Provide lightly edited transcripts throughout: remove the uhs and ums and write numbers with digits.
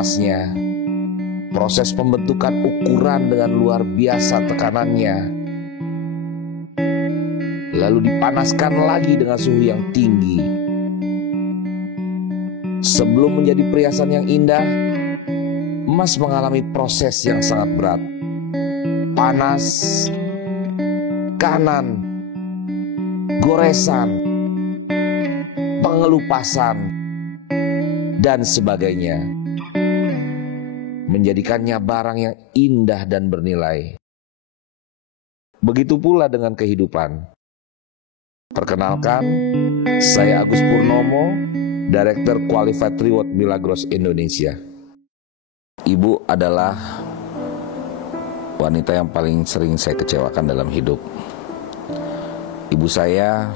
panasnya, proses pembentukan ukuran dengan luar biasa tekanannya, lalu dipanaskan lagi dengan suhu yang tinggi. Sebelum menjadi perhiasan yang indah, emas mengalami proses yang sangat berat. Panas, kanan, goresan, pengelupasan, dan sebagainya, menjadikannya barang yang indah dan bernilai. Begitu pula dengan kehidupan. Perkenalkan, saya Agus Purnomo, Director Qualified Reward Milagros Indonesia. Ibu adalah wanita yang paling sering saya kecewakan dalam hidup. Ibu saya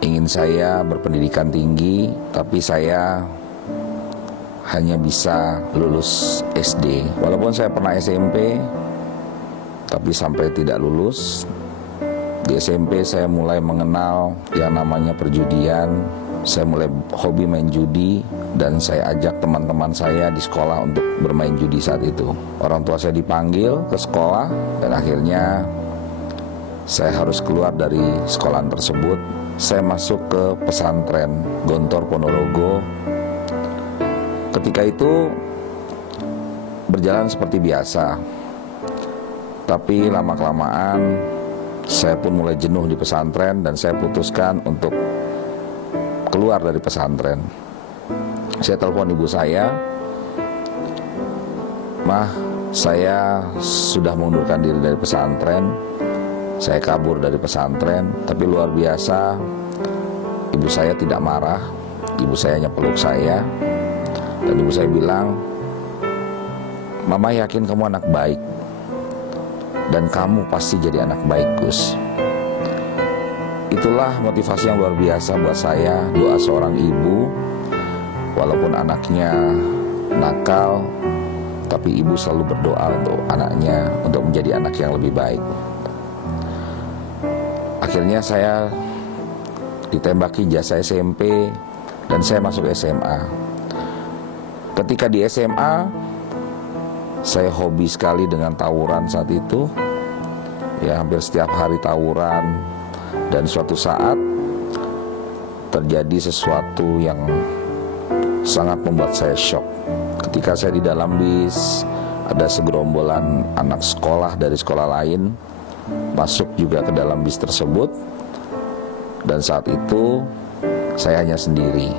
ingin saya berpendidikan tinggi, tapi saya hanya bisa lulus SD. Walaupun saya pernah SMP, tapi sampai tidak lulus. Di SMP saya mulai mengenal yang namanya perjudian. Saya mulai hobi main judi, dan saya ajak teman-teman saya di sekolah untuk bermain judi saat itu. Orang tua saya dipanggil ke sekolah, dan akhirnya saya harus keluar dari sekolahan tersebut. Saya masuk ke pesantren Gontor Ponorogo. Ketika itu berjalan seperti biasa, tapi lama-kelamaan saya pun mulai jenuh di pesantren, dan saya putuskan untuk keluar dari pesantren. Saya telepon ibu saya, "Mah, saya sudah mengundurkan diri dari pesantren. Saya kabur dari pesantren." Tapi luar biasa, ibu saya tidak marah. Ibu saya hanya peluk saya, dan ibu saya bilang, "Mama yakin kamu anak baik, dan kamu pasti jadi anak baik, Gus." Itulah motivasi yang luar biasa buat saya, doa seorang ibu. Walaupun anaknya nakal, tapi ibu selalu berdoa untuk anaknya, untuk menjadi anak yang lebih baik. Akhirnya saya ditembaki ijazah SMP, dan saya masuk SMA. Ketika di SMA, saya hobi sekali dengan tawuran saat itu. Ya, hampir setiap hari tawuran. Dan suatu saat terjadi sesuatu yang sangat membuat saya shock. Ketika saya di dalam bis, ada segerombolan anak sekolah dari sekolah lain masuk juga ke dalam bis tersebut. Dan saat itu saya hanya sendiri.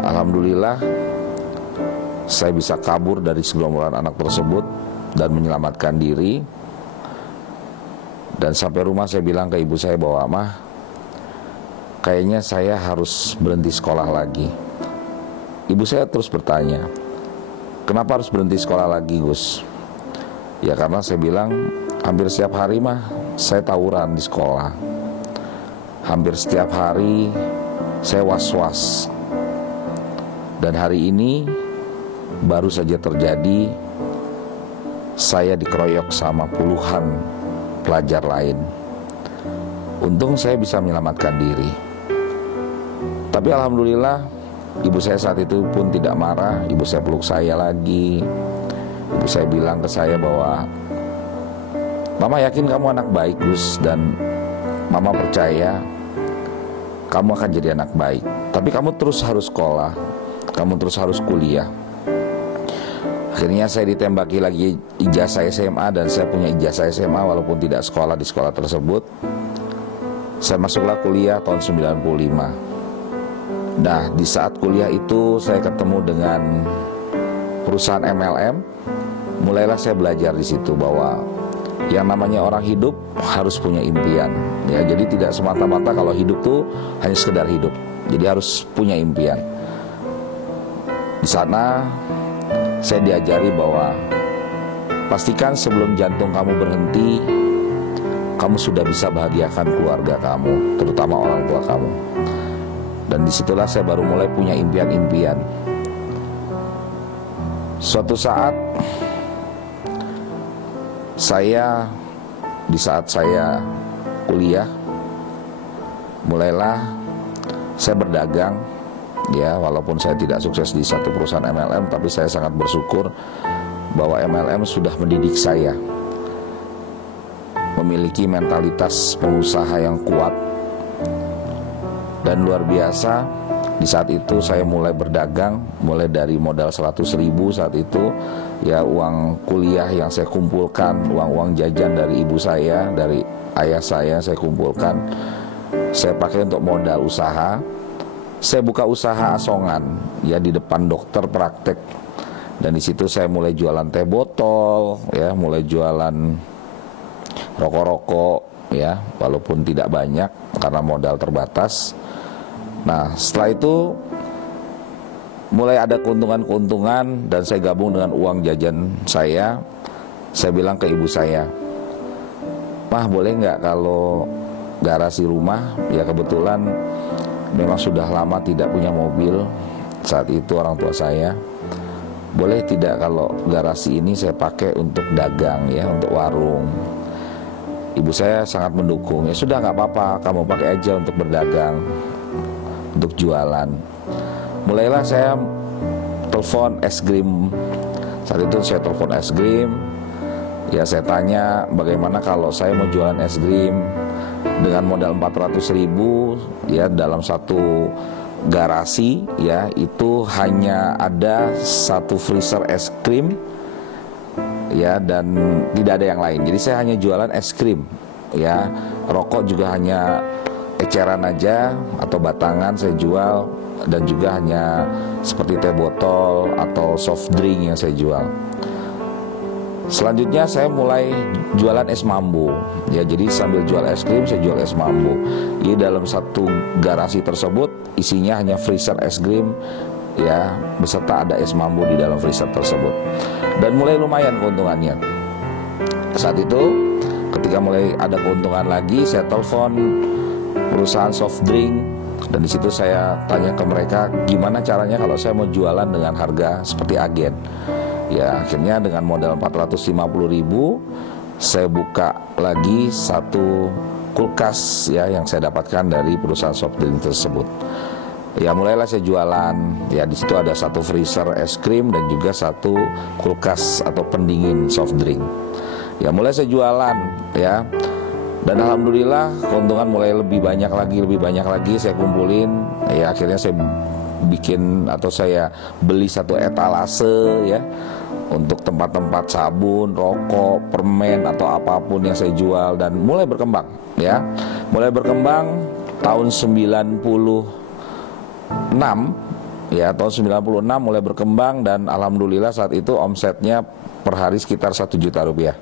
Alhamdulillah, saya bisa kabur dari segerombolan anak tersebut dan menyelamatkan diri. Dan sampai rumah saya bilang ke ibu saya bahwa, "Mah, kayaknya saya harus berhenti sekolah lagi." Ibu saya terus bertanya, "Kenapa harus berhenti sekolah lagi, Gus?" Ya karena saya bilang, hampir setiap hari mah saya tawuran di sekolah. Hampir setiap hari saya was-was. Dan hari ini baru saja terjadi, saya dikeroyok sama puluhan pelajar lain. Untung saya bisa menyelamatkan diri. Tapi alhamdulillah, ibu saya saat itu pun tidak marah. Ibu saya peluk saya lagi. Ibu saya bilang ke saya bahwa, "Mama yakin kamu anak baik, Gus, dan Mama percaya kamu akan jadi anak baik. Tapi kamu terus harus sekolah, kamu terus harus kuliah." Akhirnya saya ditembaki lagi ijazah SMA, dan saya punya ijazah SMA walaupun tidak sekolah di sekolah tersebut. Saya masuklah kuliah tahun 95. Nah, di saat kuliah itu saya ketemu dengan perusahaan MLM. Mulailah saya belajar di situ bahwa yang namanya orang hidup harus punya impian. Ya, jadi tidak semata-mata kalau hidup tuh hanya sekedar hidup. Jadi harus punya impian. Di sana saya diajari bahwa pastikan sebelum jantung kamu berhenti, kamu sudah bisa bahagiakan keluarga kamu, terutama orang tua kamu. Dan disitulah saya baru mulai punya impian-impian. Suatu saat di saat saya kuliah, mulailah saya berdagang ya, walaupun saya tidak sukses di satu perusahaan MLM, tapi saya sangat bersyukur bahwa MLM sudah mendidik saya memiliki mentalitas pengusaha yang kuat dan luar biasa. Di saat itu saya mulai berdagang, mulai dari modal 100.000 saat itu, ya, uang kuliah yang saya kumpulkan, uang jajan dari ibu saya, dari ayah saya kumpulkan, saya pakai untuk modal usaha. Saya buka usaha asongan, ya, di depan dokter praktek, dan di situ saya mulai jualan teh botol, ya, mulai jualan rokok-rokok, ya, walaupun tidak banyak karena modal terbatas. Nah, setelah itu mulai ada keuntungan-keuntungan dan saya gabung dengan uang jajan saya. Saya bilang ke ibu saya, "Mah, boleh nggak kalau garasi rumah, ya kebetulan memang sudah lama tidak punya mobil saat itu orang tua saya. Boleh tidak kalau garasi ini saya pakai untuk dagang, ya, untuk warung?" Ibu saya sangat mendukung. "Ya sudah, nggak apa-apa, kamu pakai aja untuk berdagang, untuk jualan." Mulailah saya telepon es krim. Saat itu saya telepon es krim. Ya, saya tanya bagaimana kalau saya mau jualan es krim dengan modal 400.000, ya, dalam satu garasi, ya, itu hanya ada satu freezer es krim, ya, dan tidak ada yang lain. Jadi saya hanya jualan es krim, ya, rokok juga hanya eceran aja atau batangan saya jual, dan juga hanya seperti teh botol atau soft drink yang saya jual. Selanjutnya saya mulai jualan es mambo, ya, jadi sambil jual es krim saya jual es mambo. Jadi dalam satu garasi tersebut isinya hanya freezer es krim, ya, beserta ada es mambo di dalam freezer tersebut, dan mulai lumayan keuntungannya. Saat itu ketika mulai ada keuntungan lagi, saya telepon perusahaan soft drink, dan di situ saya tanya ke mereka gimana caranya kalau saya mau jualan dengan harga seperti agen. Ya, akhirnya dengan modal 450.000 saya buka lagi satu kulkas, ya, yang saya dapatkan dari perusahaan soft drink tersebut. Ya, mulailah saya jualan. Ya, di situ ada satu freezer es krim dan juga satu kulkas atau pendingin soft drink. Ya, mulai saya jualan, ya. Dan alhamdulillah keuntungan mulai lebih banyak lagi saya kumpulin. Ya, akhirnya saya bikin atau saya beli satu etalase, ya, untuk tempat-tempat sabun, rokok, permen atau apapun yang saya jual, dan mulai berkembang, ya. Mulai berkembang tahun 96, ya, tahun 96 mulai berkembang, dan alhamdulillah saat itu omsetnya per hari sekitar 1 juta rupiah.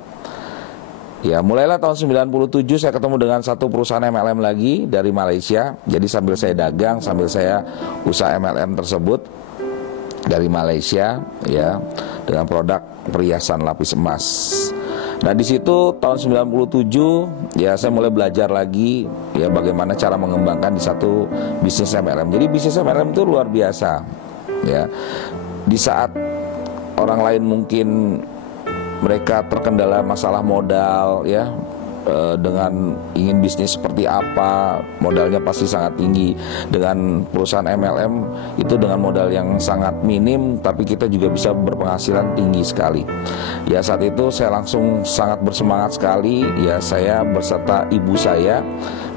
Ya, mulailah tahun 97 saya ketemu dengan satu perusahaan MLM lagi dari Malaysia. Jadi sambil saya dagang, sambil saya usaha MLM tersebut dari Malaysia, ya, dengan produk perhiasan lapis emas. Nah, di situ tahun 97 ya saya mulai belajar lagi, ya, bagaimana cara mengembangkan di satu bisnis MLM. Jadi bisnis MLM itu luar biasa, ya. Di saat orang lain mungkin mereka terkendala masalah modal, ya, dengan ingin bisnis seperti apa, modalnya pasti sangat tinggi. Dengan perusahaan MLM itu dengan modal yang sangat minim, tapi kita juga bisa berpenghasilan tinggi sekali. Ya, saat itu saya langsung sangat bersemangat sekali, ya, saya beserta ibu saya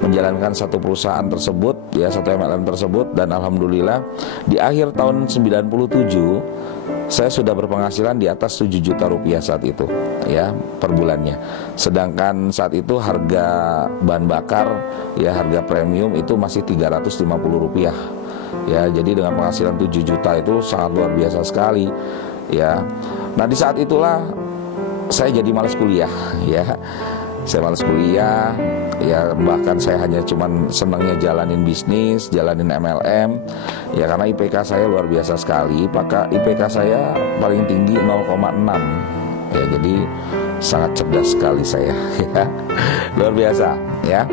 menjalankan satu perusahaan tersebut, ya, satu MLM tersebut, dan alhamdulillah di akhir tahun 97 saya sudah berpenghasilan di atas 7 juta rupiah saat itu, ya, per bulannya. Sedangkan saat itu harga bahan bakar, ya, harga premium itu masih 350 rupiah. Ya, jadi dengan penghasilan 7 juta itu sangat luar biasa sekali, ya. Nah, di saat itulah saya jadi malas kuliah, ya. Saya malas kuliah, ya, bahkan saya hanya cuman senangnya jalanin bisnis, jalanin MLM, ya, karena IPK saya luar biasa sekali. Maka IPK saya paling tinggi 0,6, ya, jadi sangat cerdas sekali saya, ya, luar biasa, ya.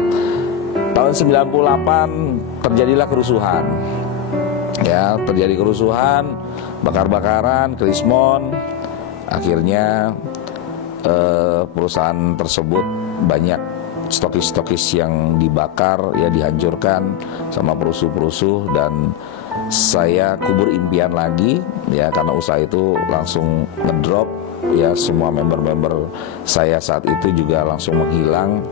Tahun 98 terjadilah kerusuhan, ya, terjadi kerusuhan, bakar-bakaran, krismon. Akhirnya perusahaan tersebut banyak stokis-stokis yang dibakar, ya, dihancurkan sama perusuh-perusuh, dan saya kubur impian lagi ya, karena usaha itu langsung ngedrop ya, semua member-member saya saat itu juga langsung menghilang.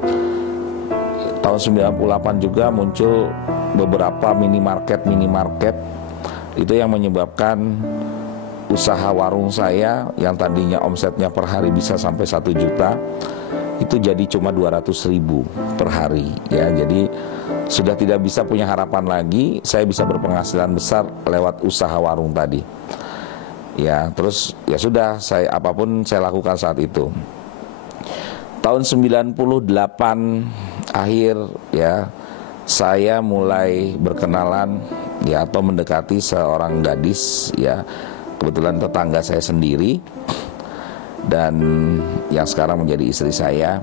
Tahun 98 juga muncul beberapa minimarket itu yang menyebabkan usaha warung saya yang tadinya omsetnya per hari bisa sampai 1 juta itu jadi cuma 200.000 per hari ya. Jadi sudah tidak bisa punya harapan lagi saya bisa berpenghasilan besar lewat usaha warung tadi ya. Terus ya sudah, saya apapun saya lakukan saat itu. Tahun 98 akhir ya, saya mulai berkenalan ya atau mendekati seorang gadis ya, kebetulan tetangga saya sendiri dan yang sekarang menjadi istri saya,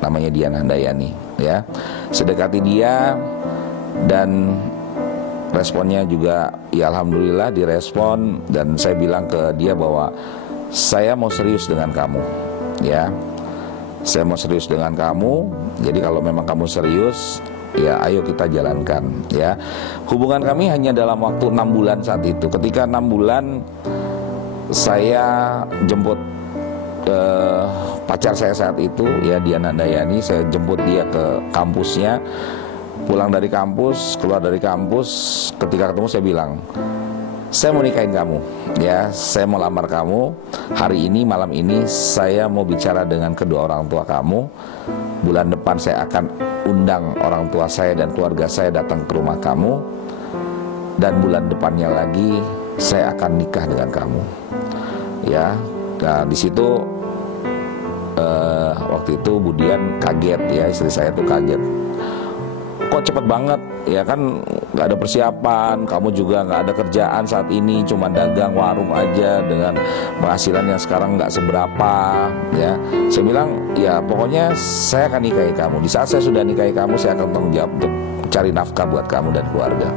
namanya Dian Handayani ya. Sedekati dia dan responnya juga ya alhamdulillah direspon, dan saya bilang ke dia bahwa saya mau serius dengan kamu ya. Saya mau serius dengan kamu. Jadi kalau memang kamu serius, ya ayo kita jalankan ya. Hubungan kami hanya dalam waktu 6 bulan saat itu. Ketika 6 bulan saya jemput pacar saya saat itu ya, Dian Handayani, saya jemput dia ke kampusnya. Pulang dari kampus, keluar dari kampus, ketika ketemu saya bilang, saya mau nikahin kamu ya, saya mau lamar kamu hari ini, malam ini saya mau bicara dengan kedua orang tua kamu. Bulan depan saya akan undang orang tua saya dan keluarga saya datang ke rumah kamu, dan bulan depannya lagi saya akan nikah dengan kamu ya. Nah di situ waktu itu Budian kaget ya, istri saya tuh kaget, kok cepet banget ya, kan gak ada persiapan, kamu juga gak ada kerjaan saat ini, cuma dagang warung aja dengan penghasilan yang sekarang gak seberapa ya. Saya bilang ya pokoknya saya akan nikahi kamu. Di saat saya sudah nikahi kamu, saya akan tanggung jawab untuk cari nafkah buat kamu dan keluarga.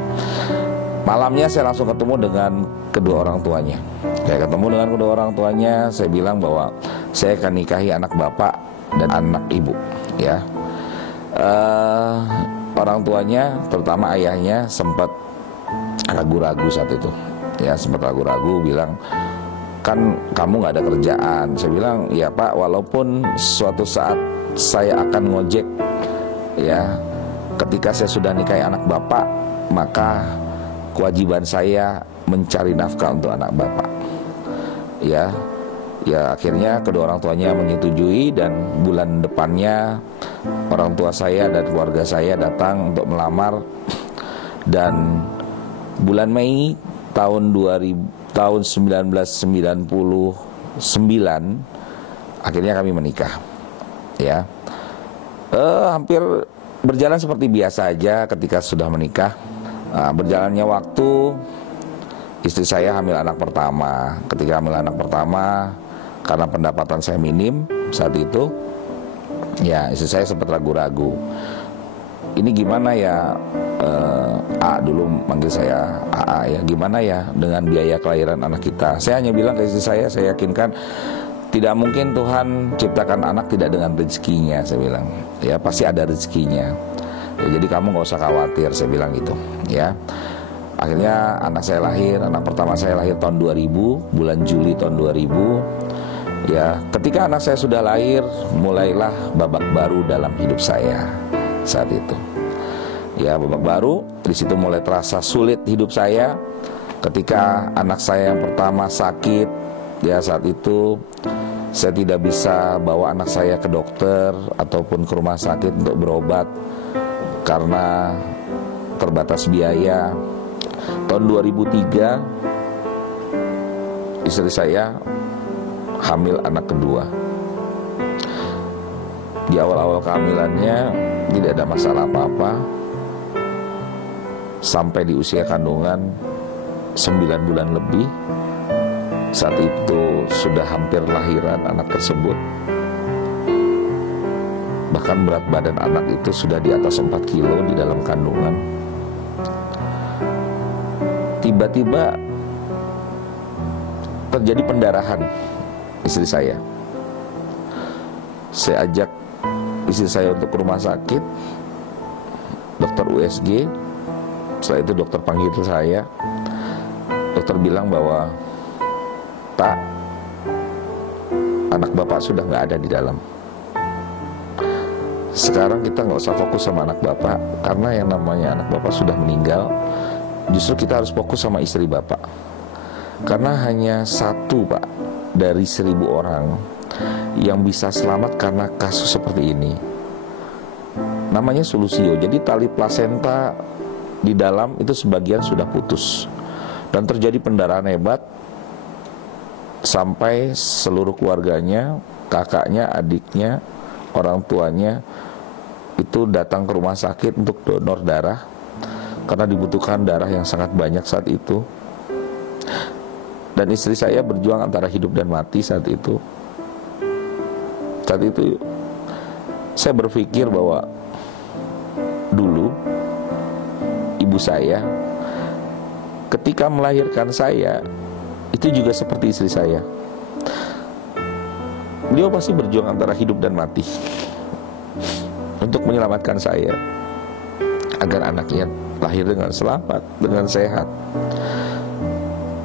Malamnya saya langsung ketemu dengan kedua orang tuanya. Saya ketemu dengan kedua orang tuanya, saya bilang bahwa saya akan nikahi anak bapak dan anak ibu ya. Orang tuanya, terutama ayahnya, sempat ragu-ragu saat itu ya, sempat ragu-ragu, bilang kan kamu nggak ada kerjaan. Saya bilang ya Pak, walaupun suatu saat saya akan ngojek ya, ketika saya sudah nikahi anak bapak, maka kewajiban saya mencari nafkah untuk anak bapak ya. Ya akhirnya kedua orang tuanya menyetujui, dan bulan depannya orang tua saya dan keluarga saya datang untuk melamar. Dan bulan Mei tahun 1999 akhirnya kami menikah ya. Hampir berjalan seperti biasa aja ketika sudah menikah. Berjalannya waktu, istri saya hamil anak pertama. Ketika hamil anak pertama, karena pendapatan saya minim saat itu ya, istri saya sempat ragu-ragu, ini gimana ya, A dulu manggil saya AA ya, gimana ya dengan biaya kelahiran anak kita. Saya hanya bilang ke istri saya yakinkan tidak mungkin Tuhan ciptakan anak tidak dengan rezekinya. Saya bilang ya pasti ada rezekinya ya, jadi kamu gak usah khawatir, saya bilang gitu ya. Akhirnya anak saya lahir, anak pertama saya lahir tahun 2000, bulan Juli tahun 2000 ya. Ketika anak saya sudah lahir, mulailah babak baru dalam hidup saya saat itu ya. Babak baru, di situ mulai terasa sulit hidup saya ketika anak saya yang pertama sakit ya. Saat itu saya tidak bisa bawa anak saya ke dokter ataupun ke rumah sakit untuk berobat karena terbatas biaya. Tahun 2003 istri saya hamil anak kedua. Di awal-awal kehamilannya tidak ada masalah apa-apa, sampai di usia kandungan 9 bulan lebih. Saat itu sudah hampir lahiran anak tersebut. Bahkan berat badan anak itu sudah di atas 4 kilo di dalam kandungan. Tiba-tiba terjadi pendarahan istri saya. Saya ajak istri saya untuk ke rumah sakit, dokter USG. Setelah itu dokter panggil saya. Dokter bilang bahwa, "Pak, anak Bapak sudah nggak ada di dalam. Sekarang kita nggak usah fokus sama anak Bapak, karena yang namanya anak Bapak sudah meninggal. Justru kita harus fokus sama istri Bapak. Karena hanya satu, Pak, dari 1.000 orang yang bisa selamat karena kasus seperti ini. Namanya Sulusio. Jadi tali plasenta di dalam itu sebagian sudah putus dan terjadi pendarahan hebat sampai seluruh keluarganya, kakaknya, adiknya, orang tuanya itu datang ke rumah sakit untuk donor darah karena dibutuhkan darah yang sangat banyak saat itu. Dan istri saya berjuang antara hidup dan mati saat itu. Saat itu saya berpikir bahwa dulu ibu saya ketika melahirkan saya itu juga seperti istri saya. Beliau pasti berjuang antara hidup dan mati untuk menyelamatkan saya agar anaknya lahir dengan selamat, dengan sehat.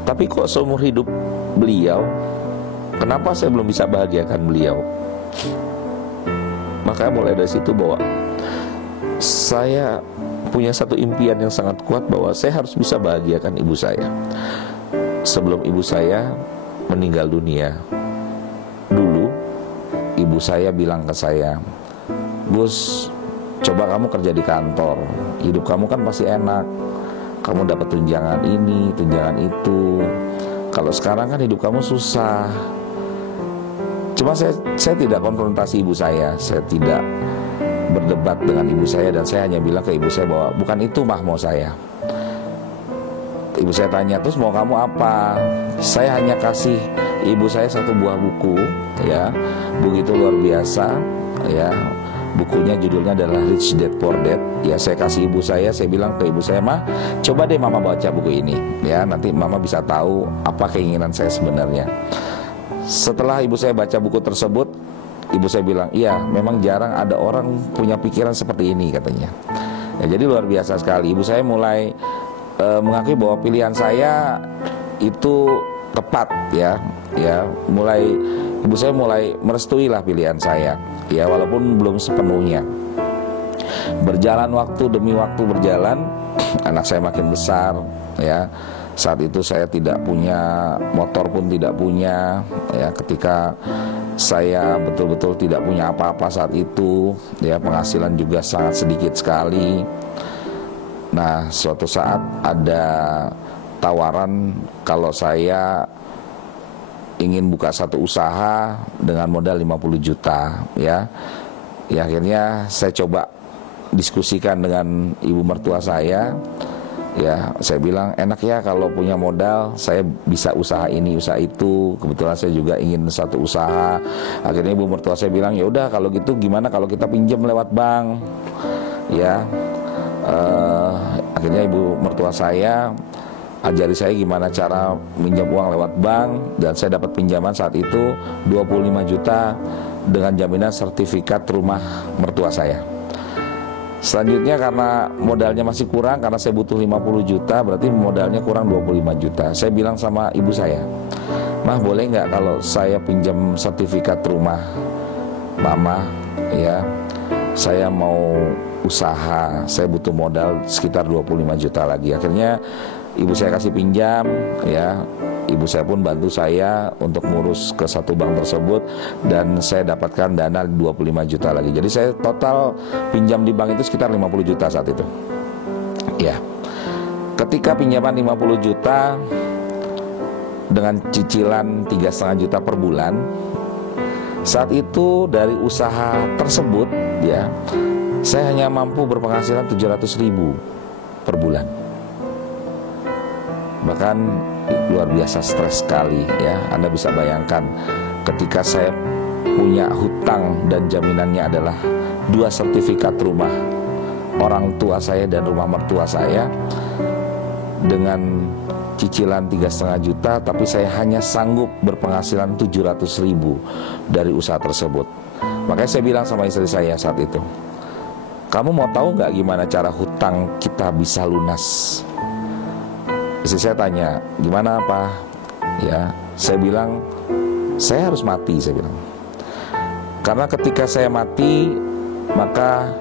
Tapi kok seumur hidup beliau, kenapa saya belum bisa bahagiakan beliau? Makanya mulai dari situ bahwa saya punya satu impian yang sangat kuat bahwa saya harus bisa bahagiakan ibu saya sebelum ibu saya meninggal dunia. Dulu ibu saya bilang ke saya, "Gus, coba kamu kerja di kantor, hidup kamu kan pasti enak, kamu dapat tunjangan ini, tunjangan itu. Kalau sekarang kan hidup kamu susah." Cuma saya tidak konfrontasi ibu saya tidak berdebat dengan ibu saya, dan saya hanya bilang ke ibu saya bahwa bukan itu mah mau saya. Ibu saya tanya, "Terus mau kamu apa?" Saya hanya kasih ibu saya satu buah buku, ya, buku itu luar biasa, ya. Bukunya judulnya adalah Rich Dad Poor Dad. Ya, saya kasih ibu saya bilang ke ibu saya, "Mah, coba deh mama baca buku ini, ya, nanti mama bisa tahu apa keinginan saya sebenarnya." Setelah ibu saya baca buku tersebut, ibu saya bilang, "Iya, memang jarang ada orang punya pikiran seperti ini," katanya. Ya, jadi luar biasa sekali. Ibu saya mulai mengakui bahwa pilihan saya itu tepat, ya. Ibu saya mulai merestui lah pilihan saya, ya, walaupun belum sepenuhnya. Berjalan waktu demi waktu berjalan, anak saya makin besar, ya. Saat itu saya tidak punya motor pun tidak punya, ya. Ketika saya betul-betul tidak punya apa-apa saat itu, ya, penghasilan juga sangat sedikit sekali. Nah, suatu saat ada tawaran kalau saya ingin buka satu usaha dengan modal 50 juta, ya. Ya, akhirnya saya coba diskusikan dengan ibu mertua saya. Ya, saya bilang, enak ya kalau punya modal, saya bisa usaha ini, usaha itu. Kebetulan saya juga ingin satu usaha. Akhirnya ibu mertua saya bilang, "Ya udah kalau gitu gimana kalau kita pinjam lewat bank?" Ya, akhirnya ibu mertua saya ajari saya gimana cara minjam uang lewat bank, dan saya dapat pinjaman saat itu 25 juta dengan jaminan sertifikat rumah mertua saya. Selanjutnya karena modalnya masih kurang, karena saya butuh 50 juta, berarti modalnya kurang 25 juta. Saya bilang sama ibu saya, "Mah, boleh nggak kalau saya pinjam sertifikat rumah mama, ya, saya mau usaha, saya butuh modal sekitar 25 juta lagi." Akhirnya ibu saya kasih pinjam, ya. Ibu saya pun bantu saya untuk ngurus ke satu bank tersebut, dan saya dapatkan dana 25 juta lagi. Jadi saya total pinjam di bank itu sekitar 50 juta saat itu. Ya. Ketika pinjaman 50 juta dengan cicilan 3,5 juta per bulan, saat itu dari usaha tersebut, ya, saya hanya mampu berpenghasilan 700.000 per bulan. Bahkan luar biasa stres sekali, ya. Anda bisa bayangkan ketika saya punya hutang dan jaminannya adalah 2 sertifikat rumah orang tua saya dan rumah mertua saya dengan cicilan 3,5 juta, tapi saya hanya sanggup berpenghasilan 700.000 dari usaha tersebut. Makanya saya bilang sama istri saya saat itu, "Kamu mau tahu nggak gimana cara hutang kita bisa lunas. Istri saya tanya, gimana Pak? Ya, saya bilang, saya harus mati, saya bilang. Karena ketika saya mati, maka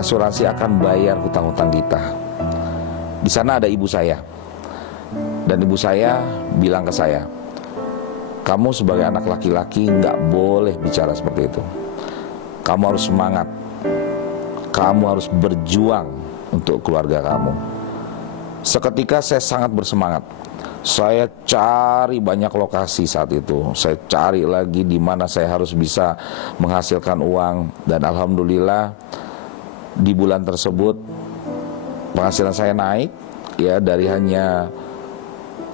asuransi akan bayar hutang-hutang kita. Di sana ada ibu saya. Dan ibu saya bilang ke saya, kamu sebagai anak laki-laki nggak boleh bicara seperti itu. Kamu harus semangat. Kamu harus berjuang untuk keluarga kamu. Seketika saya sangat bersemangat. Saya cari banyak lokasi saat itu. Saya cari lagi di mana saya harus bisa menghasilkan uang. Dan alhamdulillah di bulan tersebut penghasilan saya naik, ya, dari hanya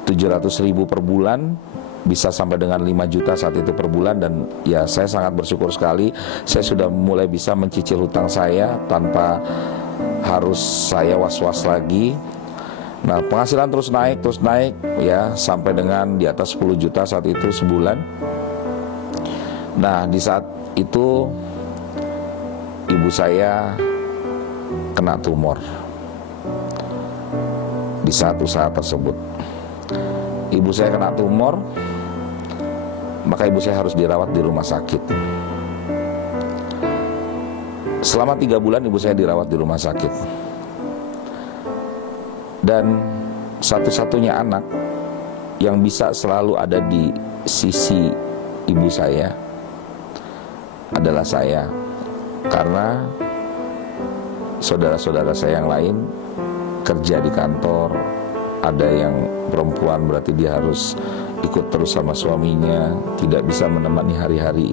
700.000 per bulan bisa sampai dengan 5 juta saat itu per bulan. Dan ya, saya sangat bersyukur sekali. Saya sudah mulai bisa mencicil hutang saya tanpa harus saya was-was lagi. Nah, penghasilan terus naik ya, sampai dengan di atas 10 juta saat itu sebulan. Nah, di saat itu ibu saya kena tumor. Di satu saat tersebut ibu saya kena tumor, maka ibu saya harus dirawat di rumah sakit. Selama 3 bulan ibu saya dirawat di rumah sakit. Dan satu-satunya anak yang bisa selalu ada di sisi ibu saya adalah saya. Karena saudara-saudara saya yang lain kerja di kantor, ada yang perempuan berarti dia harus ikut terus sama suaminya, tidak bisa menemani hari-hari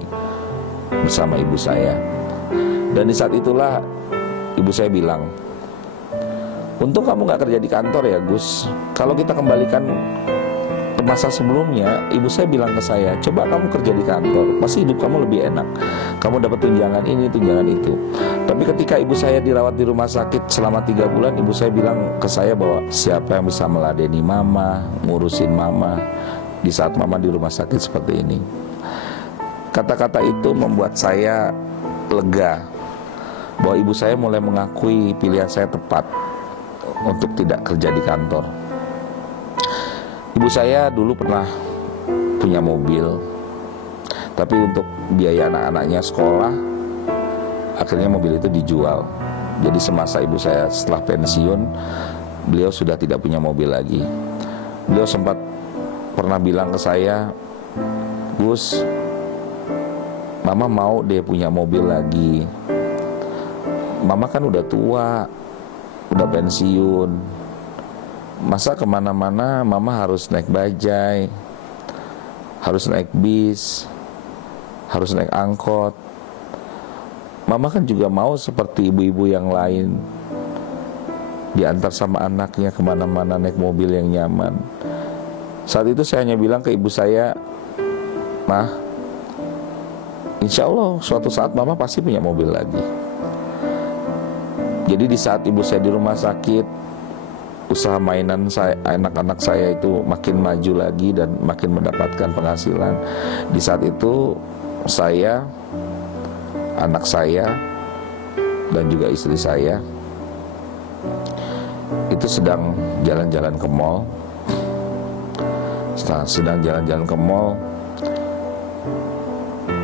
bersama ibu saya. Dan di saat itulah ibu saya bilang, untung kamu gak kerja di kantor ya Gus. Kalau kita kembalikan ke masa sebelumnya, ibu saya bilang ke saya, coba kamu kerja di kantor, pasti hidup kamu lebih enak. Kamu dapat tunjangan ini, tunjangan itu. Tapi ketika ibu saya dirawat di rumah sakit selama 3 bulan, ibu saya bilang ke saya bahwa siapa yang bisa meladeni mama, ngurusin mama di saat mama di rumah sakit seperti ini. Kata-kata itu membuat saya lega bahwa ibu saya mulai mengakui pilihan saya tepat untuk tidak kerja di kantor. Ibu saya dulu pernah punya mobil, tapi untuk biaya anak-anaknya sekolah, akhirnya mobil itu dijual. Jadi semasa ibu saya setelah pensiun, beliau sudah tidak punya mobil lagi. Beliau sempat pernah bilang ke saya, Gus, mama mau deh punya mobil lagi. Mama kan udah tua, udah pensiun, masa kemana-mana mama harus naik bajai, harus naik bis, harus naik angkot. Mama kan juga mau seperti ibu-ibu yang lain, diantar sama anaknya kemana-mana naik mobil yang nyaman. Saat itu saya hanya bilang ke ibu saya, Mah, insya Allah suatu saat mama pasti punya mobil lagi. Jadi di saat ibu saya di rumah sakit, usaha mainan saya, anak-anak saya itu makin maju lagi dan makin mendapatkan penghasilan. Di saat itu saya, anak saya, dan juga istri saya itu sedang jalan-jalan ke mall. Sedang jalan-jalan ke mall,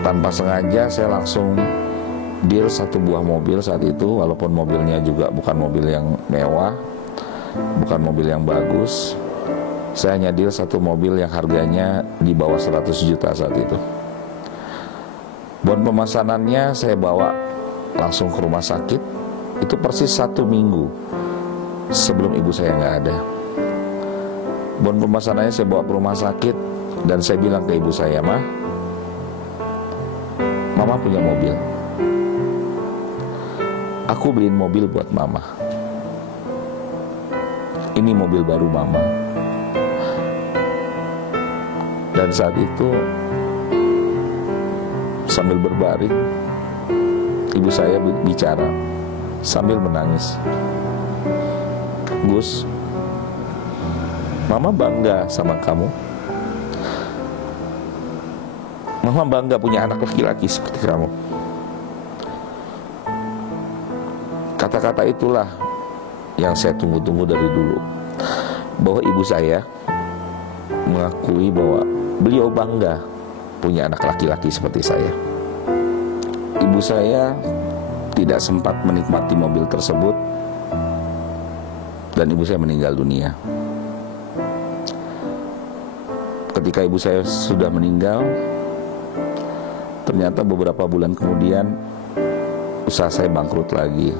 tanpa sengaja saya langsung deal satu buah mobil saat itu, walaupun mobilnya juga bukan mobil yang mewah, bukan mobil yang bagus. Saya hanya deal satu mobil yang harganya di bawah 100 juta saat itu. Bon pemesanannya saya bawa langsung ke rumah sakit. Itu persis 1 minggu sebelum ibu saya nggak ada. Bon pemesanannya saya bawa ke rumah sakit dan saya bilang ke ibu saya, Mah, mama punya mobil. Aku beliin mobil buat mama. Ini mobil baru mama. Dan saat itu sambil berbaring, ibu saya bicara sambil menangis. Gus, mama bangga sama kamu. Mama bangga punya anak laki-laki seperti kamu. Kata-kata itulah yang saya tunggu-tunggu dari dulu, bahwa ibu saya mengakui bahwa beliau bangga punya anak laki-laki seperti saya. Ibu saya tidak sempat menikmati mobil tersebut dan ibu saya meninggal dunia. Ketika ibu saya sudah meninggal, ternyata beberapa bulan kemudian usaha saya bangkrut lagi.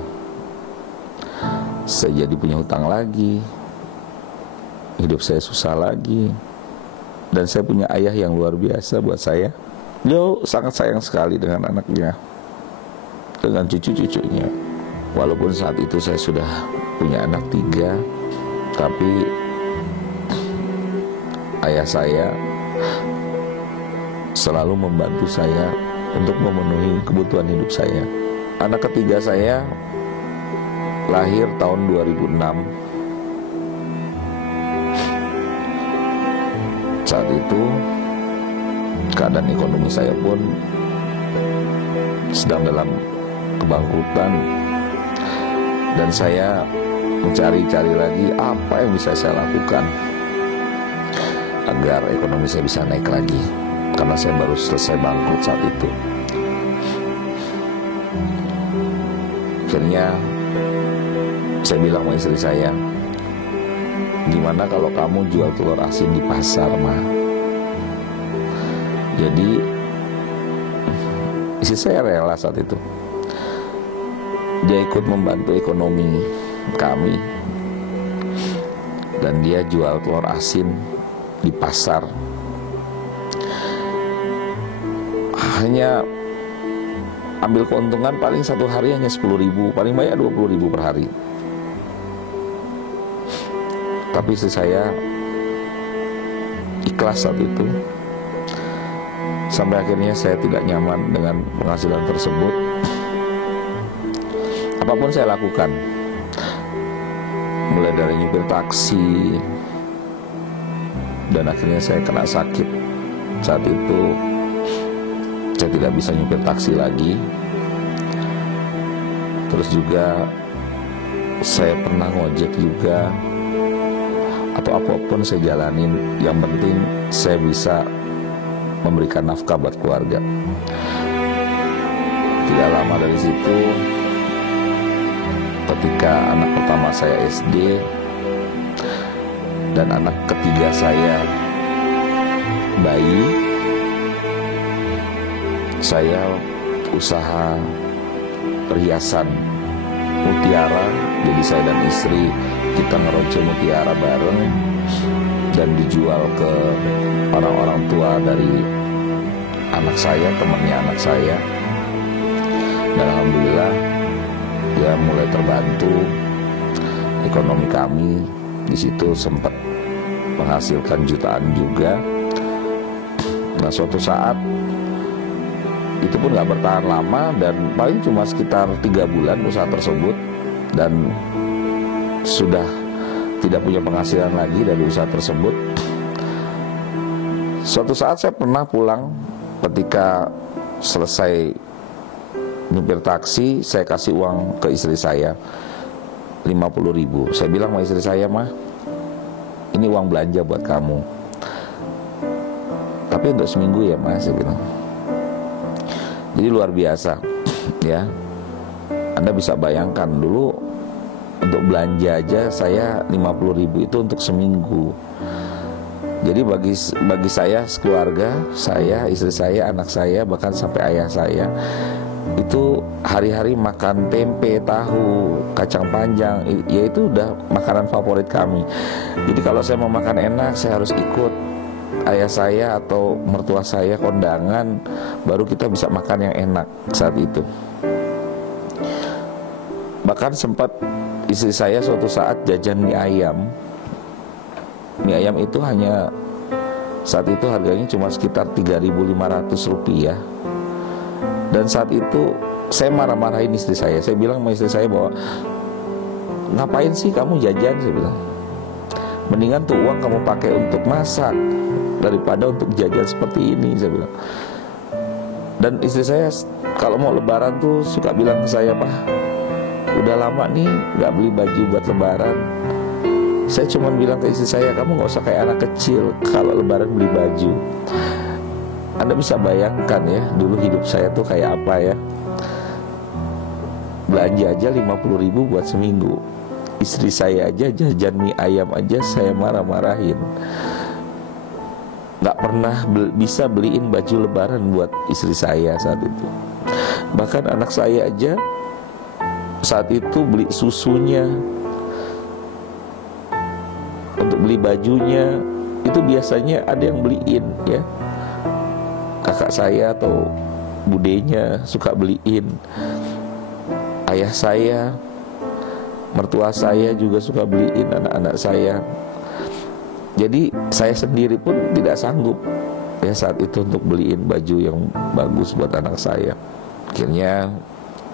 Saya jadi punya hutang lagi, hidup saya susah lagi. Dan saya punya ayah yang luar biasa buat saya. Beliau sangat sayang sekali dengan anaknya, dengan cucu-cucunya. Walaupun saat itu saya sudah punya anak 3, tapi ayah saya selalu membantu saya untuk memenuhi kebutuhan hidup saya. Anak ketiga saya lahir tahun 2006. Saat itu keadaan ekonomi saya pun sedang dalam kebangkrutan, dan saya mencari-cari lagi apa yang bisa saya lakukan agar ekonomi saya bisa naik lagi, karena saya baru selesai bangkrut saat itu. Akhirnya saya bilang sama istri saya, gimana kalau kamu jual telur asin di pasar, Ma? Jadi istri saya rela saat itu. Dia ikut membantu ekonomi kami, dan dia jual telur asin di pasar. Hanya ambil keuntungan paling satu hari hanya 10.000, paling banyak 20.000 per hari. Tapi istri saya ikhlas saat itu. Sampai akhirnya saya tidak nyaman dengan penghasilan tersebut. Apapun saya lakukan, mulai dari nyupir taksi, dan akhirnya saya kena sakit. Saat itu saya tidak bisa nyupir taksi lagi. Terus juga saya pernah ngojek juga. Atau apapun saya jalanin, yang penting saya bisa memberikan nafkah buat keluarga. Tidak lama dari situ, ketika anak pertama saya SD dan anak ketiga saya bayi, saya usaha perhiasan mutiara. Jadi saya dan istri kita ngeroceh mutiara bareng dan dijual ke orang-orang tua dari anak saya, temannya anak saya. Dan alhamdulillah ya mulai terbantu ekonomi kami. Di situ sempat menghasilkan jutaan juga. Nah, suatu saat itu pun gak bertahan lama, dan paling cuma sekitar 3 bulan usaha tersebut, dan sudah tidak punya penghasilan lagi dari usaha tersebut. Suatu saat saya pernah pulang, ketika selesai nyupir taksi, saya kasih uang ke istri saya 50.000. Saya bilang sama istri saya, "Mah, ini uang belanja buat kamu, tapi untuk seminggu ya, Mas," saya bilang. Jadi luar biasa ya. Anda bisa bayangkan dulu untuk belanja aja saya 50.000 itu untuk seminggu. Jadi bagi saya sekeluarga, saya, istri saya, anak saya, bahkan sampai ayah saya, itu hari-hari makan tempe, tahu, kacang panjang, ya itu udah makanan favorit kami. Jadi kalau saya mau makan enak, saya harus ikut ayah saya atau mertua saya kondangan, baru kita bisa makan yang enak saat itu. Bahkan sempat istri saya suatu saat jajan mie ayam. Mie ayam itu hanya saat itu harganya cuma sekitar 3.500 rupiah. Dan saat itu saya marah-marahin istri saya. Saya bilang sama istri saya bahwa, ngapain sih kamu jajan, saya bilang. Mendingan tuh uang kamu pakai untuk masak daripada untuk jajan seperti ini, saya bilang. Dan istri saya kalau mau lebaran tuh suka bilang ke saya, "Pak, udah lama nih nggak beli baju buat lebaran. Saya cuma bilang ke istri saya, kamu nggak usah kayak anak kecil kalau lebaran beli baju. Anda bisa bayangkan ya, dulu hidup saya tuh kayak apa ya. Belanja aja 50.000 buat seminggu. Istri saya aja jajan mie ayam aja saya marah-marahin. Nggak pernah bisa beliin baju lebaran buat istri saya saat itu. Bahkan anak saya aja saat itu beli susunya, untuk beli bajunya itu biasanya ada yang beliin ya. Kakak saya atau budenya suka beliin. Ayah saya, mertua saya juga suka beliin anak-anak saya. Jadi saya sendiri pun tidak sanggup ya saat itu untuk beliin baju yang bagus buat anak saya. Akhirnya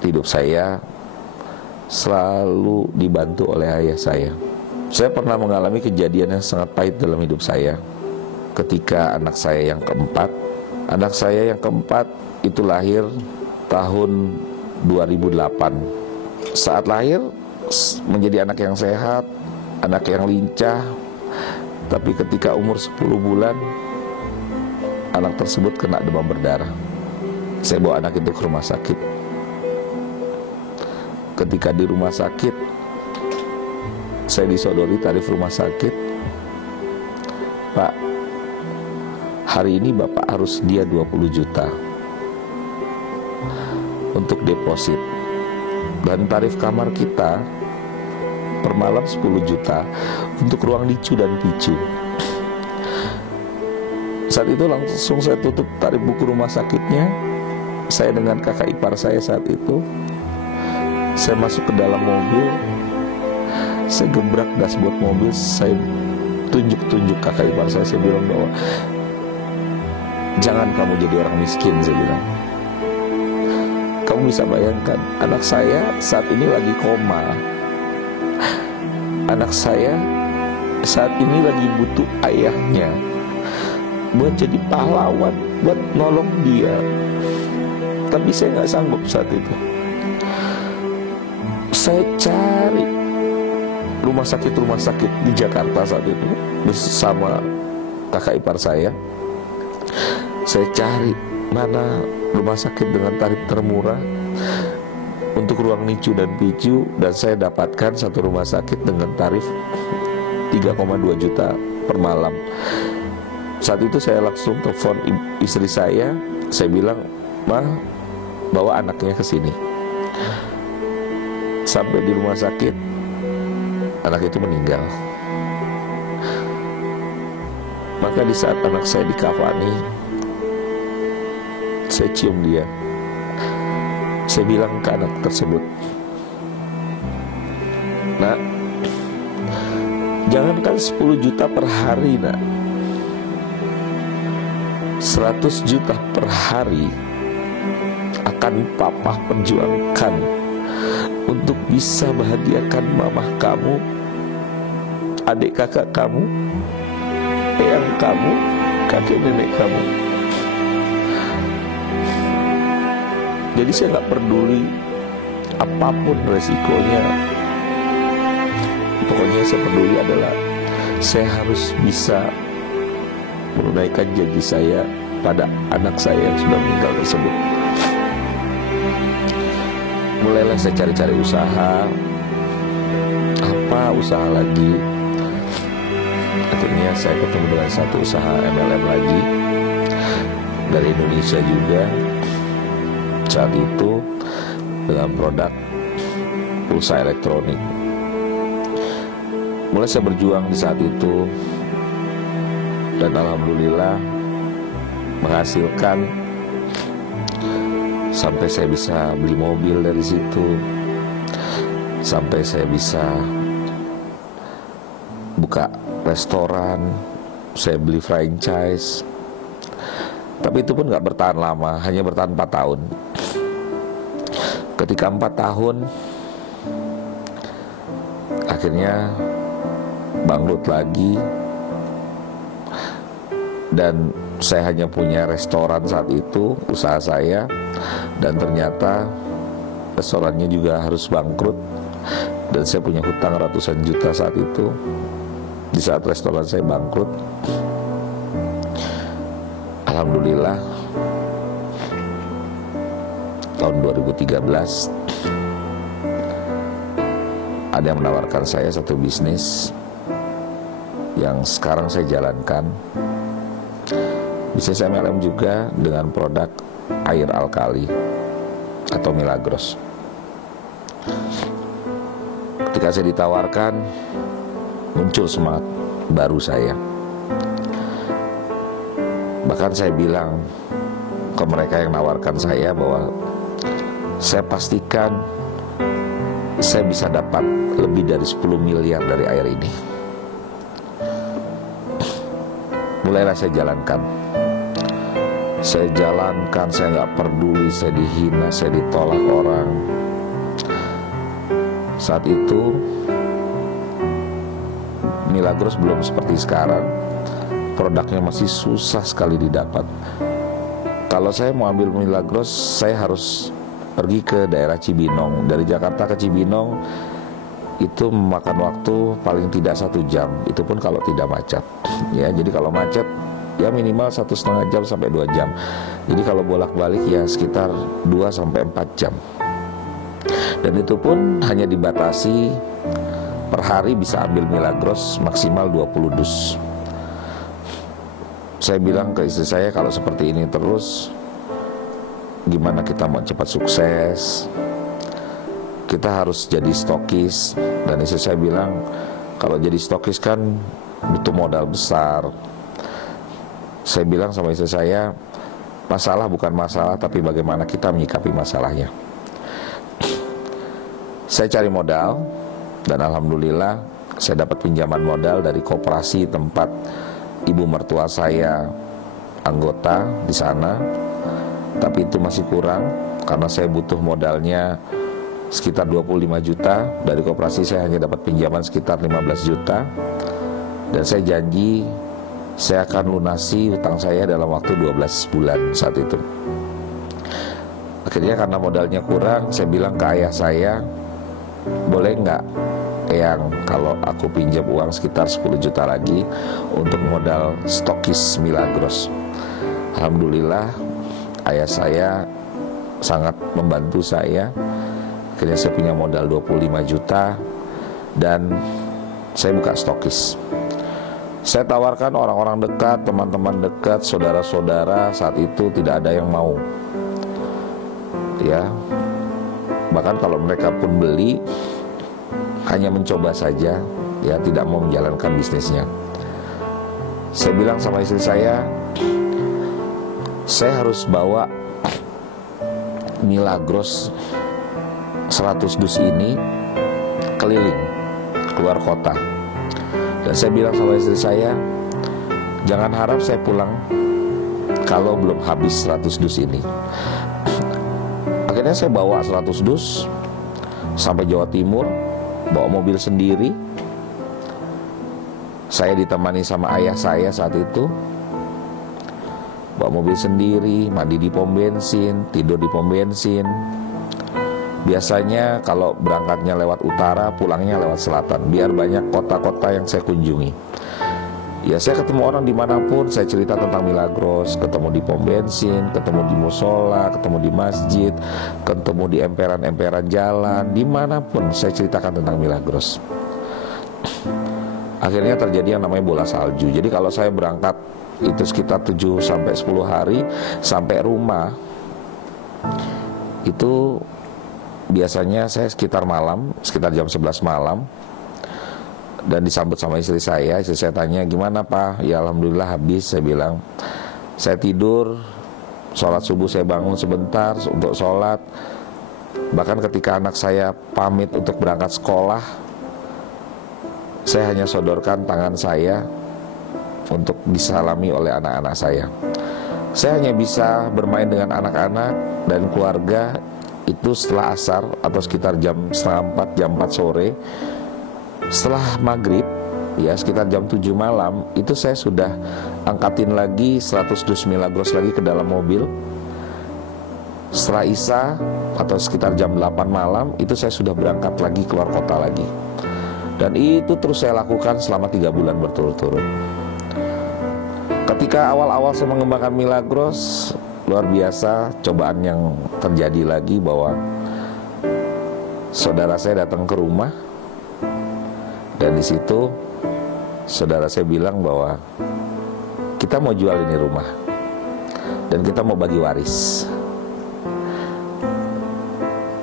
hidup saya selalu dibantu oleh ayah saya. Saya pernah mengalami kejadian yang sangat pahit dalam hidup saya. Ketika anak saya yang keempat itu lahir tahun 2008. Saat lahir menjadi anak yang sehat, anak yang lincah. Tapi ketika umur 10 bulan, anak tersebut kena demam berdarah. Saya bawa anak itu ke rumah sakit. Ketika di rumah sakit, saya disodori tarif rumah sakit. Pak, hari ini Bapak harus sedia 20 juta untuk deposit. Dan tarif kamar kita per malam 10 juta untuk ruang NICU dan PICU. Saat itu langsung saya tutup tarif buku rumah sakitnya. Saya dengan kakak ipar saya saat itu, saya masuk ke dalam mobil, saya gebrak dashboard mobil, saya tunjuk-tunjuk kakak ipar saya bilang bahwa jangan kamu jadi orang miskin, saya bilang. Kamu bisa bayangkan, anak saya saat ini lagi koma. Anak saya saat ini lagi butuh ayahnya buat jadi pahlawan, buat nolong dia. Tapi saya nggak sanggup saat itu. Saya cari rumah sakit di Jakarta saat itu bersama kakak ipar saya. Saya cari mana rumah sakit dengan tarif termurah untuk ruang NICU dan PICU, dan saya dapatkan satu rumah sakit dengan tarif 3,2 juta per malam. Saat itu saya langsung telepon istri saya bilang, "Ma, bawa anaknya ke sini." Sampai di rumah sakit, anak itu meninggal. Maka di saat anak saya dikafani, saya cium dia. Saya bilang ke anak tersebut, "Nak, jangankan 10 juta per hari, nak, 100 juta per hari akan papa perjuangkan untuk bisa bahagiakan mamah kamu, adik kakak kamu, eyang kamu, kakek nenek kamu." Jadi saya nggak peduli apapun resikonya. Pokoknya saya peduli adalah saya harus bisa menunaikan janji saya pada anak saya yang sudah meninggal tersebut. Mulailah saya cari-cari usaha. Apa usaha lagi? Akhirnya saya ketemu dengan satu usaha MLM lagi dari Indonesia juga. Saat itu dalam produk pulsa elektronik. Mulai saya berjuang di saat itu, dan alhamdulillah menghasilkan sampai saya bisa beli mobil dari situ, sampai saya bisa buka restoran, saya beli franchise. Tapi itu pun gak bertahan lama, hanya bertahan 4 tahun. Ketika 4 tahun, akhirnya bangkrut lagi. Dan saya hanya punya restoran saat itu, usaha saya. Dan ternyata restorannya juga harus bangkrut, dan saya punya hutang ratusan juta saat itu, di saat restoran saya bangkrut. Alhamdulillah tahun 2013 ada yang menawarkan saya satu bisnis yang sekarang saya jalankan, bisnis MLM juga dengan produk air alkali atau Milagros. Ketika saya ditawarkan, muncul semangat baru saya. Bahkan saya bilang ke mereka yang menawarkan saya bahwa saya pastikan saya bisa dapat lebih dari 10 miliar dari air ini. Mulailah saya jalankan. Saya jalankan, saya nggak peduli, saya dihina, saya ditolak orang. Saat itu Milagros belum seperti sekarang, produknya masih susah sekali didapat. Kalau saya mau ambil Milagros, saya harus pergi ke daerah Cibinong. Dari Jakarta ke Cibinong itu memakan waktu paling tidak 1 jam. Itu pun kalau tidak macet. Ya, jadi kalau macet ya minimal 1,5 jam sampai 2 jam. Jadi kalau bolak-balik ya sekitar 2 sampai 4 jam. Dan itu pun hanya dibatasi per hari bisa ambil Milagros maksimal 20 dus. Saya bilang ke istri saya, kalau seperti ini terus gimana kita mau cepat sukses? Kita harus jadi stokis. Dan istri saya bilang, kalau jadi stokis kan butuh modal besar. Saya bilang sama istri saya, masalah bukan masalah, tapi bagaimana kita menyikapi masalahnya. Saya cari modal, dan alhamdulillah saya dapat pinjaman modal dari koperasi tempat ibu mertua saya anggota di sana. Tapi itu masih kurang, karena saya butuh modalnya sekitar 25 juta. Dari koperasi saya hanya dapat pinjaman sekitar 15 juta. Dan saya janji saya akan lunasi hutang saya dalam waktu 12 bulan saat itu. Akhirnya karena modalnya kurang, saya bilang ke ayah saya, boleh nggak yang kalau aku pinjam uang sekitar 10 juta lagi untuk modal stokis Milagros. Alhamdulillah ayah saya sangat membantu saya. Akhirnya saya punya modal 25 juta dan saya buka stokis. Saya tawarkan orang-orang dekat, teman-teman dekat, saudara-saudara, saat itu tidak ada yang mau. Ya, bahkan kalau mereka pun beli, hanya mencoba saja, ya tidak mau menjalankan bisnisnya. Saya bilang sama istri saya harus bawa Milagros 100 dus ini keliling keluar kota. Dan saya bilang sama istri saya, jangan harap saya pulang kalau belum habis 100 dus ini. Akhirnya saya bawa 100 dus sampai Jawa Timur, bawa mobil sendiri. Saya ditemani sama ayah saya saat itu, bawa mobil sendiri, mandi di pom bensin, tidur di pom bensin. Biasanya kalau berangkatnya lewat utara, pulangnya lewat selatan, biar banyak kota-kota yang saya kunjungi. Ya, saya ketemu orang dimanapun, saya cerita tentang Milagros, ketemu di pom bensin, ketemu di musola, ketemu di masjid, ketemu di emperan-emperan jalan, dimanapun saya ceritakan tentang Milagros. Akhirnya terjadi yang namanya bola salju. Jadi kalau saya berangkat itu sekitar 7 sampai 10 hari, sampai rumah itu biasanya saya sekitar malam, sekitar jam 11 malam. Dan disambut sama istri saya tanya, gimana Pak? Ya alhamdulillah habis, saya bilang. Saya tidur, sholat subuh saya bangun sebentar untuk sholat. Bahkan ketika anak saya pamit untuk berangkat sekolah, saya hanya sodorkan tangan saya untuk disalami oleh anak-anak saya. Saya hanya bisa bermain dengan anak-anak dan keluarga itu setelah asar atau sekitar jam setengah 4, jam 4 sore. Setelah maghrib, ya sekitar jam 7 malam, itu saya sudah angkatin lagi 100 dus Milagros lagi ke dalam mobil. Setelah Isya atau sekitar jam 8 malam itu saya sudah berangkat lagi keluar kota lagi. Dan itu terus saya lakukan selama 3 bulan berturut-turut. Ketika awal-awal saya mengembangkan Milagros, luar biasa cobaan yang terjadi lagi bahwa saudara saya datang ke rumah. Dan di situ saudara saya bilang bahwa kita mau jual ini rumah dan kita mau bagi waris.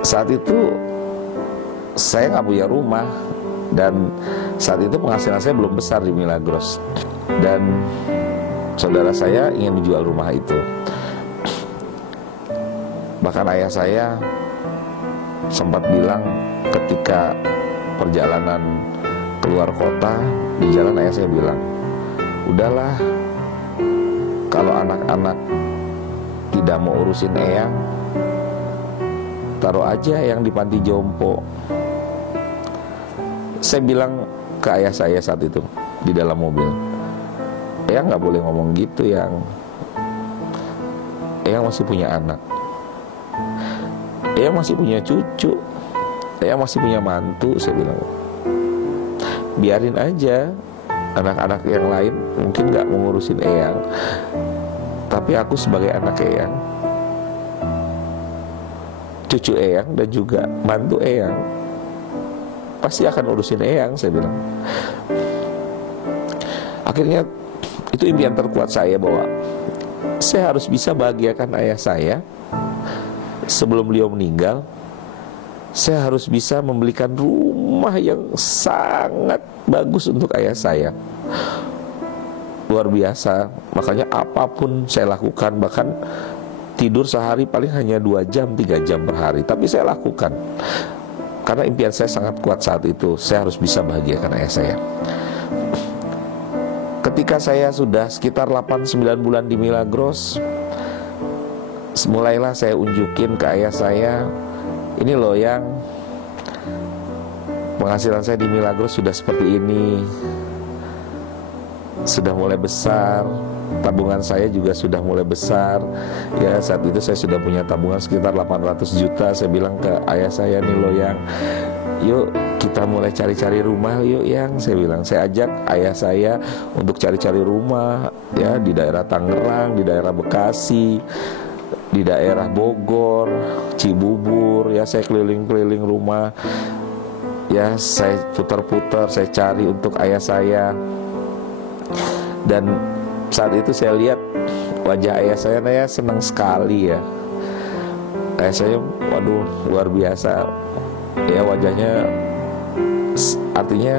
Saat itu saya nggak punya rumah dan saat itu penghasilan saya belum besar di Milagros, dan saudara saya ingin menjual rumah itu. Bahkan ayah saya sempat bilang ketika perjalanan keluar kota, di jalan ayah saya bilang, udahlah, kalau anak-anak tidak mau urusin eyang, taruh aja yang di panti jompo. Saya bilang ke ayah saya saat itu di dalam mobil, eyang nggak boleh ngomong gitu, eyang masih punya anak, eyang masih punya cucu, eyang masih punya mantu. Saya bilang, biarin aja anak-anak yang lain mungkin gak mengurusin eyang, tapi aku sebagai anak eyang, cucu eyang dan juga mantu eyang pasti akan urusin eyang. Saya bilang. Akhirnya itu impian terkuat saya bahwa saya harus bisa bahagiakan ayah saya sebelum beliau meninggal. Saya harus bisa membelikan rumah yang sangat bagus untuk ayah saya. Luar biasa. Makanya apapun saya lakukan, bahkan tidur sehari paling hanya 2 jam, 3 jam per hari, tapi saya lakukan. Karena impian saya sangat kuat saat itu. Saya harus bisa bahagiakan ayah saya. Ketika saya sudah sekitar 8-9 bulan di Milagros, mulailah saya unjukin ke ayah saya, ini loh yang penghasilan saya di Milagros sudah seperti ini, sudah mulai besar, tabungan saya juga sudah mulai besar. Ya, saat itu saya sudah punya tabungan sekitar 800 juta. Saya bilang ke ayah saya, nih loh yang, yuk kita mulai cari-cari rumah yuk yang. Saya bilang, saya ajak ayah saya untuk cari-cari rumah ya di daerah Tangerang, di daerah Bekasi, di daerah Bogor, Cibubur. Ya, saya keliling-keliling rumah. Ya, saya putar-putar, saya cari untuk ayah saya. Dan saat itu saya lihat wajah ayah saya senang sekali ya. Ayah saya, waduh, luar biasa. Ya, wajahnya, artinya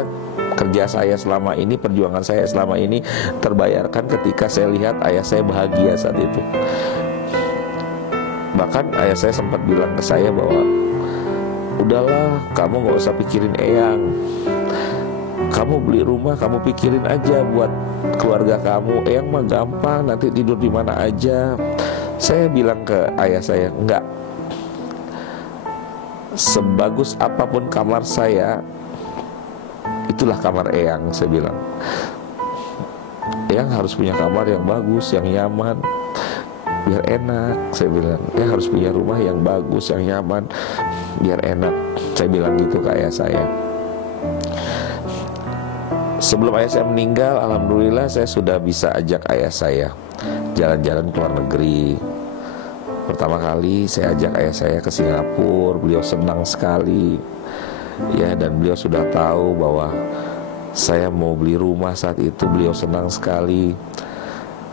kerja saya selama ini, perjuangan saya selama ini terbayarkan ketika saya lihat ayah saya bahagia saat itu. Bahkan ayah saya sempat bilang ke saya bahwa, udahlah, kamu gak usah pikirin eyang, kamu beli rumah, kamu pikirin aja buat keluarga kamu. Eyang mah gampang, nanti tidur di mana aja. Saya bilang ke ayah saya, enggak, sebagus apapun kamar saya, itulah kamar eyang. Saya bilang, eyang harus punya kamar yang bagus, yang nyaman, biar enak. Saya bilang, ya harus punya rumah yang bagus, yang nyaman, biar enak. Saya bilang gitu ke ayah saya. Sebelum ayah saya meninggal, alhamdulillah saya sudah bisa ajak ayah saya jalan-jalan ke luar negeri. Pertama kali saya ajak ayah saya ke Singapura. Beliau senang sekali ya, dan beliau sudah tahu bahwa saya mau beli rumah. Saat itu beliau senang sekali.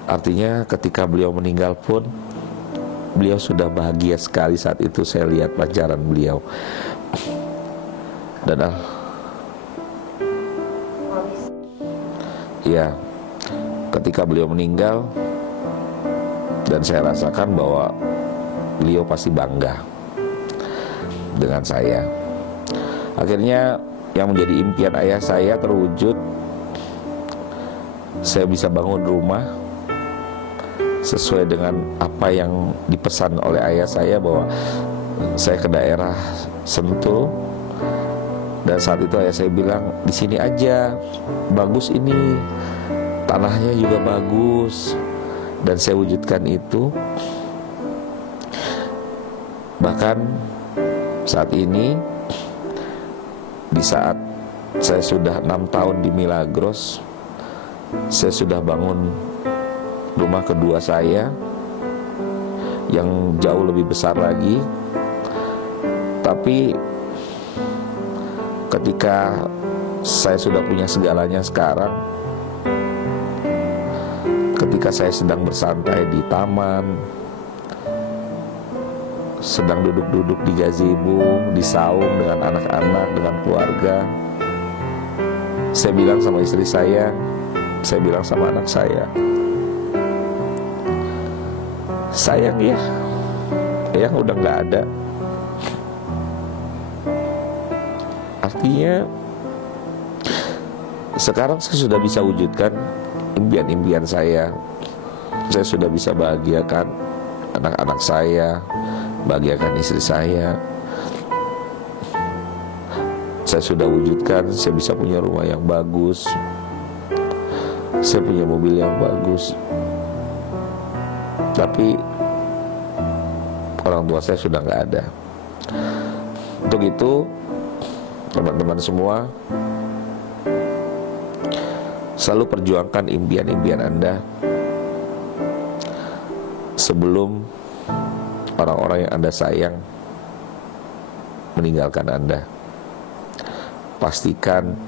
Artinya ketika beliau meninggal pun beliau sudah bahagia sekali. Saat itu saya lihat pacaran beliau. Dan ya, ketika beliau meninggal, dan saya rasakan bahwa beliau pasti bangga dengan saya. Akhirnya yang menjadi impian ayah saya terwujud. Saya bisa bangun rumah sesuai dengan apa yang dipesan oleh ayah saya, bahwa saya ke daerah Sentul. Dan saat itu ayah saya bilang, di sini aja, bagus ini, tanahnya juga bagus. Dan saya wujudkan itu. Bahkan saat ini, di saat saya sudah 6 tahun di Milagros, saya sudah bangun rumah kedua saya yang jauh lebih besar lagi. Tapi ketika saya sudah punya segalanya sekarang, ketika saya sedang bersantai di taman, sedang duduk-duduk di gazebo, di saung dengan anak-anak, dengan keluarga, saya bilang sama istri saya bilang sama anak saya, sayang ya, yang udah gak ada. Artinya sekarang saya sudah bisa wujudkan impian-impian saya. Saya sudah bisa bahagiakan anak-anak saya, bahagiakan istri saya. Saya sudah wujudkan, saya bisa punya rumah yang bagus, saya punya mobil yang bagus. Tapi orang tua saya sudah gak ada. Untuk itu, teman-teman semua, selalu perjuangkan impian-impian Anda sebelum orang-orang yang Anda sayang meninggalkan Anda. Pastikan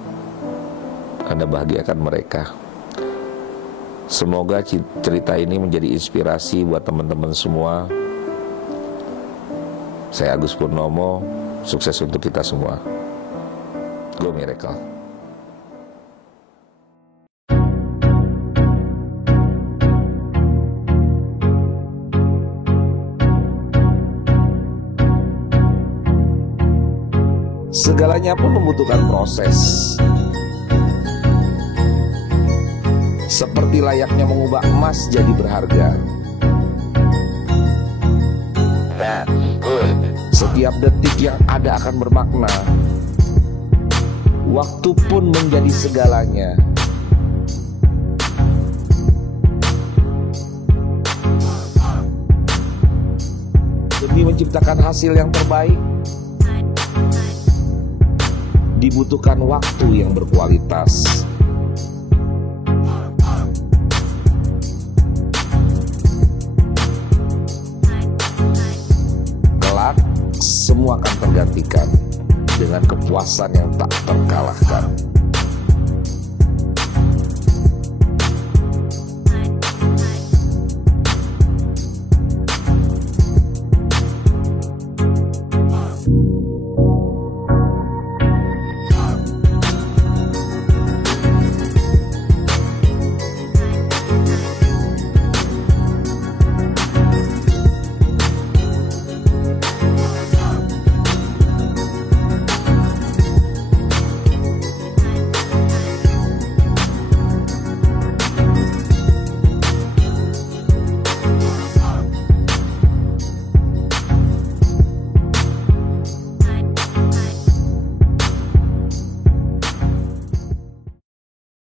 Anda bahagiakan mereka. Semoga cerita ini menjadi inspirasi buat teman-teman semua. Saya Agus Purnomo, sukses untuk kita semua. Go Miracle. Segalanya pun membutuhkan proses. Seperti layaknya mengubah emas jadi berharga. Setiap detik yang ada akan bermakna. Waktu pun menjadi segalanya. Demi menciptakan hasil yang terbaik, dibutuhkan waktu yang berkualitas. Kelak, semua akan tergantikan dengan kepuasan yang tak terkalahkan.